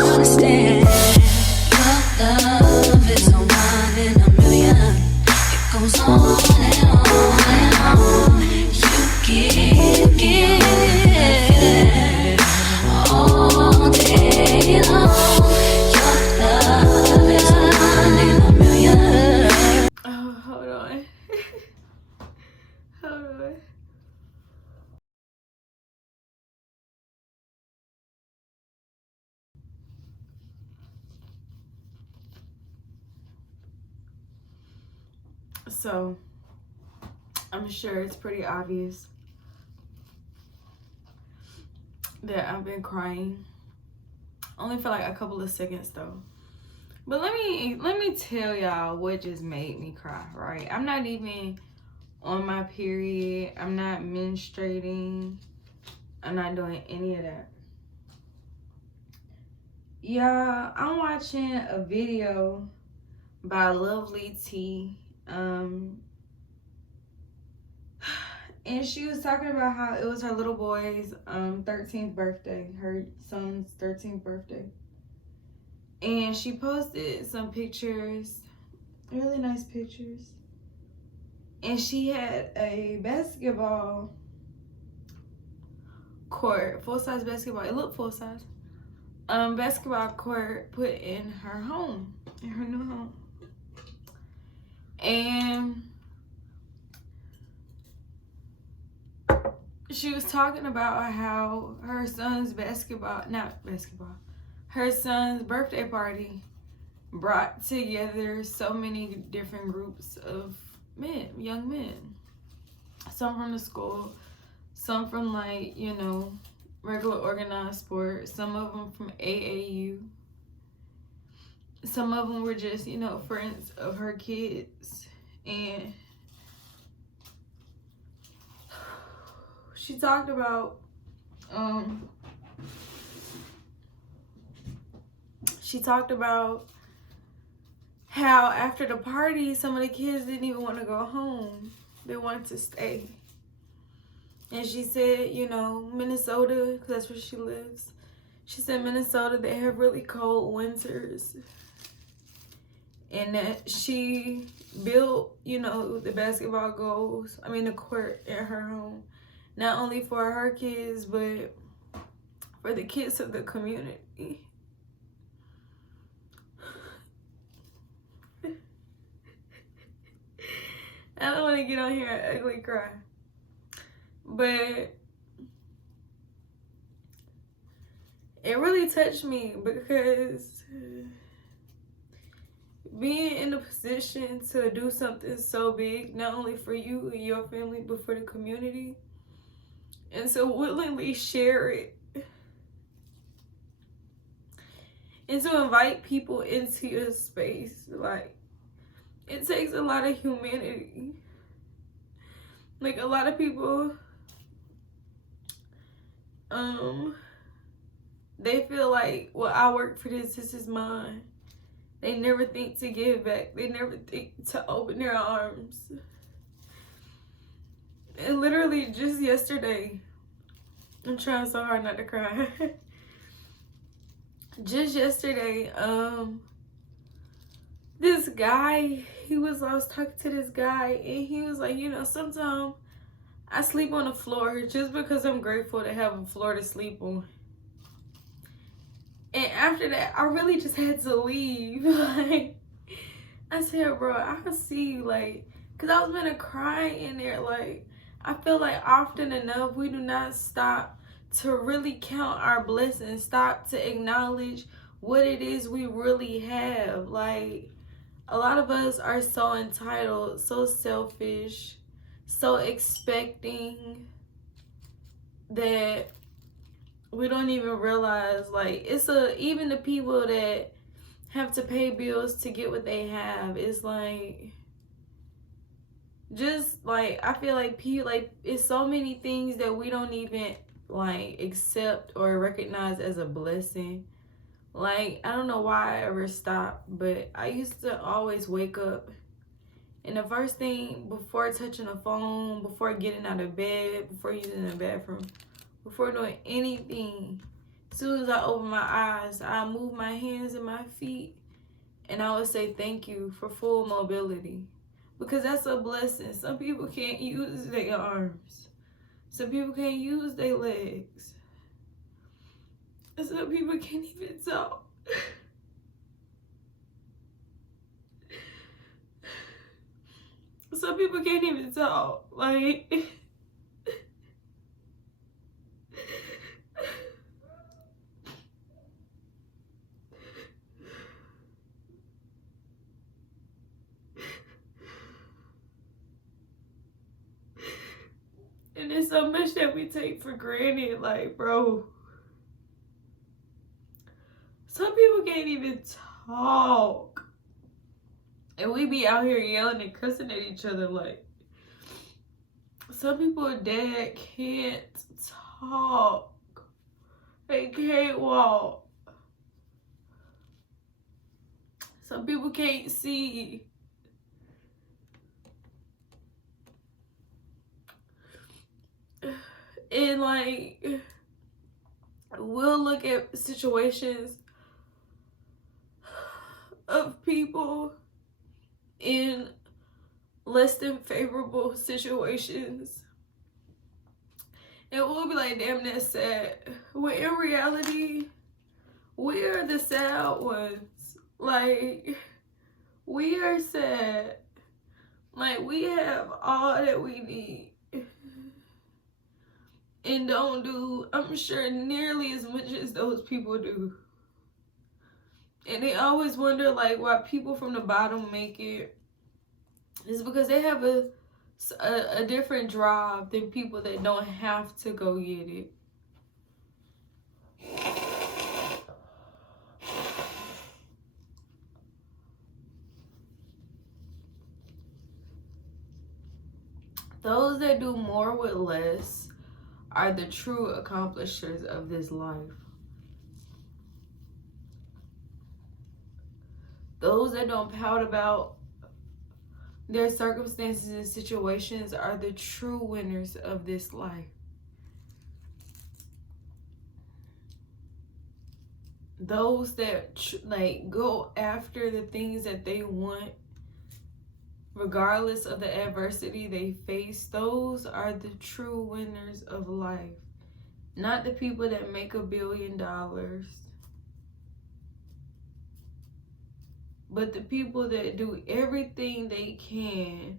understand. Your love is a one in a million. It goes on and on and on. You give all day long. Your love is a one in a million. Oh, hold on. Hold on. So, I'm sure it's pretty obvious that I've been crying. Only for like a couple of seconds though. But let me tell y'all what just made me cry, right? I'm not even on my period. I'm not menstruating. I'm not doing any of that. Yeah, I'm watching a video by Lovely T. And she was talking about how it was her little boy's 13th birthday, her son's 13th birthday. And she posted some pictures, really nice pictures. And she had a basketball court, full-size basketball. It looked full-size. Basketball court put in her home, in her new home. And she was talking about how her son's her son's birthday party brought together so many different groups of men, young men. Some from the school, some from like, you know, regular organized sports, some of them from AAU. Some of them were just, you know, friends of her kids. And she talked about how after the party, some of the kids didn't even want to go home. They wanted to stay. And she said, you know, Minnesota, because that's where she lives. She said Minnesota, they have really cold winters. And that she built, you know, the basketball goals, the court at her home. Not only for her kids, but for the kids of the community. I don't want to get on here and ugly cry. But it really touched me because being in a position to do something so big, not only for you and your family, but for the community, and to willingly share it, and to invite people into your space, like, it takes a lot of humanity. Like, a lot of people, they feel like, well, I work for this is mine. They never think to give back. They never think to open their arms. And literally just yesterday, I'm trying so hard not to cry. Just yesterday, this guy, I was talking to this guy, and he was like, you know, sometimes I sleep on the floor just because I'm grateful to have a floor to sleep on. And after that, I really just had to leave. Like, I said, bro, I can see you, like, because I was gonna cry in there. Like, I feel like often enough, we do not stop to really count our blessings, stop to acknowledge what it is we really have. Like, a lot of us are so entitled, so selfish, so expecting that we don't even realize, like, even the people that have to pay bills to get what they have, it's like, just like, I feel like it's so many things that we don't even like accept or recognize as a blessing. Like, I don't know why I ever stopped, but I used to always wake up, and the first thing before touching a phone, before getting out of bed, before using the bathroom, before doing anything, As soon as I open my eyes, I move my hands and my feet, and I would say thank you for full mobility. Because that's a blessing. Some people can't use their arms. Some people can't use their legs. And some people can't even talk. Some people can't even talk. Like, and there's so much that we take for granted. Like, bro, some people can't even talk. And we be out here yelling and cussing at each other. Like, some people dad can't talk. They can't walk. Some people can't see. And like, we'll look at situations of people in less than favorable situations, and we'll be like, damn, that's sad. When in reality, we are the sad ones. Like, we are sad. Like, we have all that we need and don't do, I'm sure, nearly as much as those people do. And they always wonder, like, why people from the bottom make it. It's because they have a different drive than people that don't have to go get it. Those that do more with less are the true accomplishers of this life. Those that don't pout about their circumstances and situations are the true winners of this life. Those that like go after the things that they want, regardless of the adversity they face, those are the true winners of life. Not the people that make $1 billion, but the people that do everything they can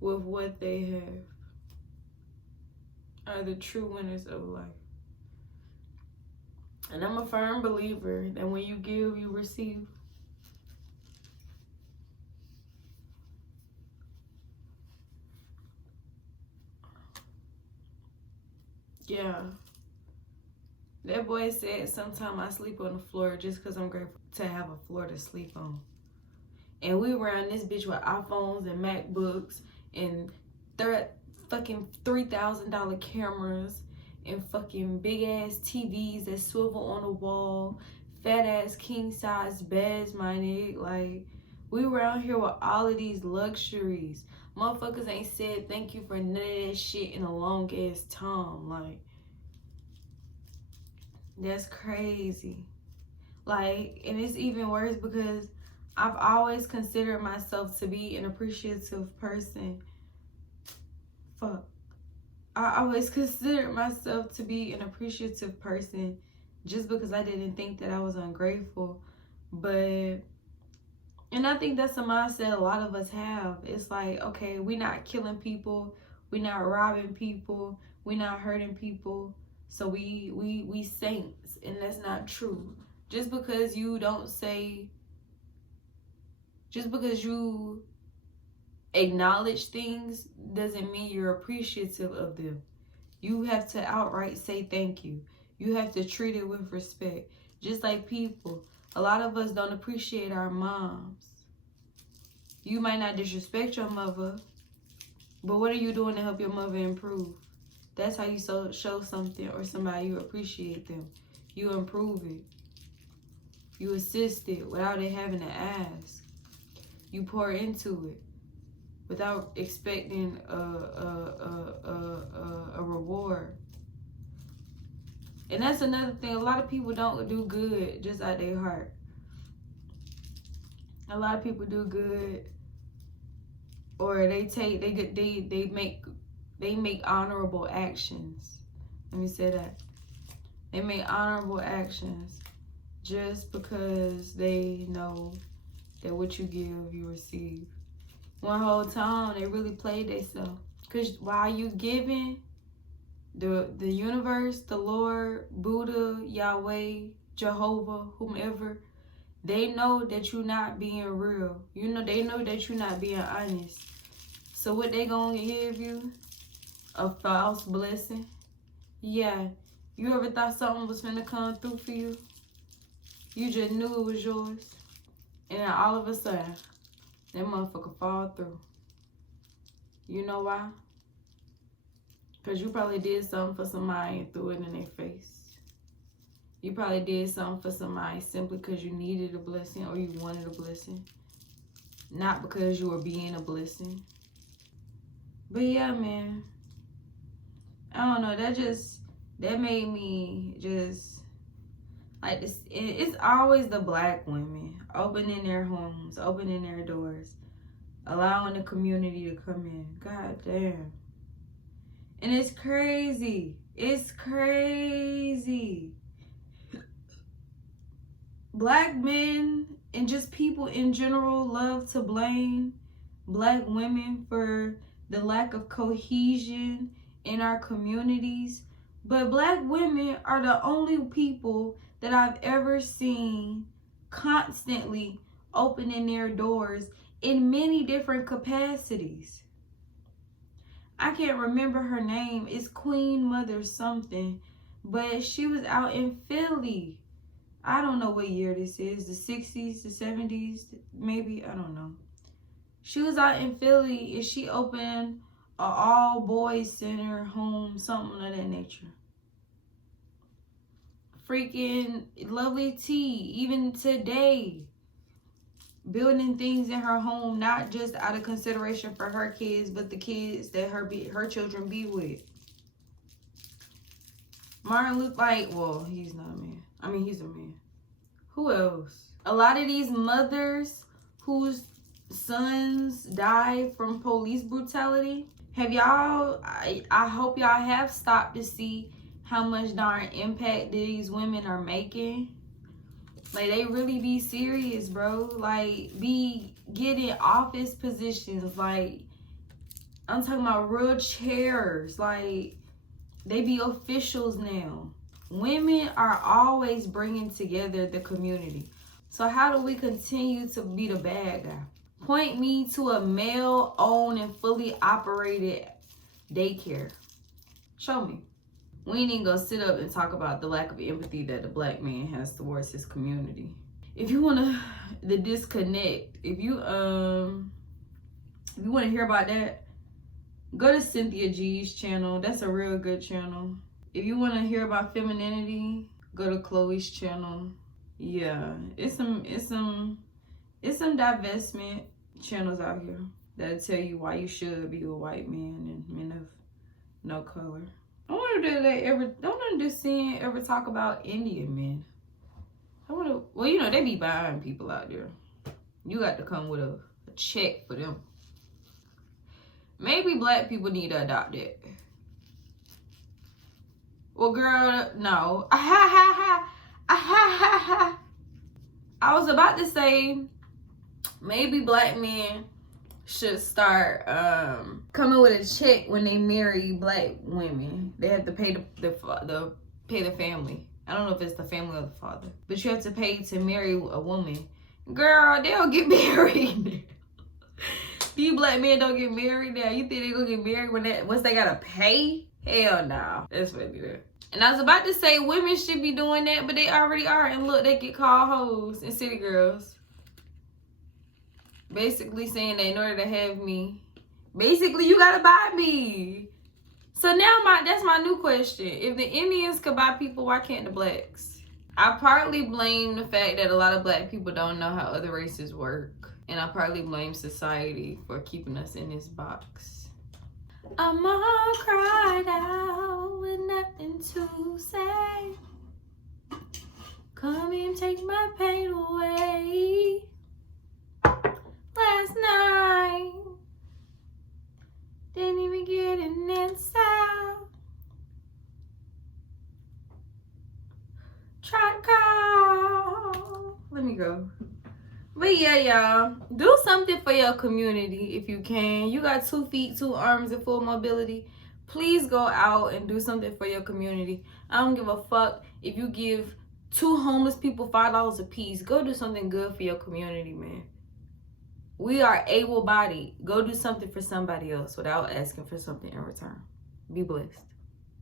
with what they have are the true winners of life. And I'm a firm believer that when you give, you receive. Yeah. That boy said, sometimes I sleep on the floor just because I'm grateful to have a floor to sleep on. And we around this bitch with iPhones and MacBooks and fucking $3,000 cameras and fucking big ass TVs that swivel on the wall, fat ass king size beds, my nigga. Like, we around here with all of these luxuries. Motherfuckers ain't said thank you for none of that shit in a long ass time. Like, that's crazy. Like, and it's even worse because I've always considered myself to be an appreciative person. I always considered myself to be an appreciative person just because I didn't think that I was ungrateful. And I think that's a mindset a lot of us have. It's like, okay, we're not killing people, we're not robbing people, we're not hurting people, so we saints, and that's not true. Just because you acknowledge things doesn't mean you're appreciative of them. You have to outright say thank you. You have to treat it with respect. Just like people, a lot of us don't appreciate our moms. You might not disrespect your mother, but what are you doing to help your mother improve? That's how you show something or somebody you appreciate them. You improve it. You assist it without it having to ask. You pour into it without expecting a reward. And that's another thing. A lot of people don't do good just out their heart. A lot of people do good, or they make honorable actions. Let me say that. They make honorable actions just because they know that what you give, you receive. One whole time, they really played themselves. Because while you giving, the universe, the Lord, Buddha, Yahweh, Jehovah, whomever, they know that you're not being real. They know that you're not being honest. So what they gonna give you? A false blessing? Yeah. You ever thought something was gonna come through for you? You just knew it was yours. And then all of a sudden, that motherfucker fall through. You know why? Because you probably did something for somebody and threw it in their face. You probably did something for somebody simply because you needed a blessing or you wanted a blessing. Not because you were being a blessing. But yeah, man. I don't know. That made me just like this. It's always the black women opening their homes, opening their doors, allowing the community to come in. God damn. And it's crazy. It's crazy. Black men and just people in general love to blame black women for the lack of cohesion in our communities. But black women are the only people that I've ever seen constantly opening their doors in many different capacities. I can't remember her name. It's Queen Mother something. But she was out in Philly. I don't know what year this is. The 60s, the 70s, maybe. I don't know. She was out in Philly and she opened a all-boys center, home, something of that nature. Freaking Lovely T, even today, building things in her home, not just out of consideration for her kids, but the kids that her children be with. Martin Luther, well, he's not a man. I mean, he's a man. Who else? A lot of these mothers whose sons died from police brutality. Have y'all, I hope y'all have stopped to see how much darn impact these women are making. Like, they really be serious, bro. Like, be getting office positions. Like, I'm talking about real chairs. Like, they be officials now. Women are always bringing together the community. So how do we continue to be the bad guy? Point me to a male-owned and fully operated daycare. Show me. We ain't even gonna sit up and talk about the lack of empathy that the black man has towards his community. If you wanna the disconnect, if you wanna hear about that, go to Cynthia G's channel. That's a real good channel. If you wanna hear about femininity, go to Chloe's channel. Yeah, it's some divestment channels out here that'll tell you why you should be a white man and men of no color. I wonder if they ever talk about Indian men. Well, you know, they be buying people out there. You got to come with a check for them. Maybe black people need to adopt it. Well, girl, no. I was about to say maybe black men should start coming with a check when they marry black women. They have to pay the family. I don't know if it's the family or the father, but you have to pay to marry a woman. Girl, they don't get married. These black men don't get married now. You think they gonna get married once they gotta pay? Hell no. That's what they do. And I was about to say women should be doing that, but they already are. And look, they get called hoes and city girls. Basically saying that in order to have me, basically you gotta buy me. So now that's my new question. If the Indians could buy people, why can't the blacks? I partly blame the fact that a lot of black people don't know how other races work. And I partly blame society for keeping us in this box. I'm all cried out with nothing to say. Come and take my pain away. Last night, didn't even get an answer. Try to call. Let me go. But yeah, y'all, do something for your community if you can. You got 2 feet, 2 arms, and full mobility. Please go out and do something for your community. I don't give a fuck if you give 2 homeless people $5 a piece. Go do something good for your community, man. We are able-bodied. Go do something for somebody else without asking for something in return. Be blessed.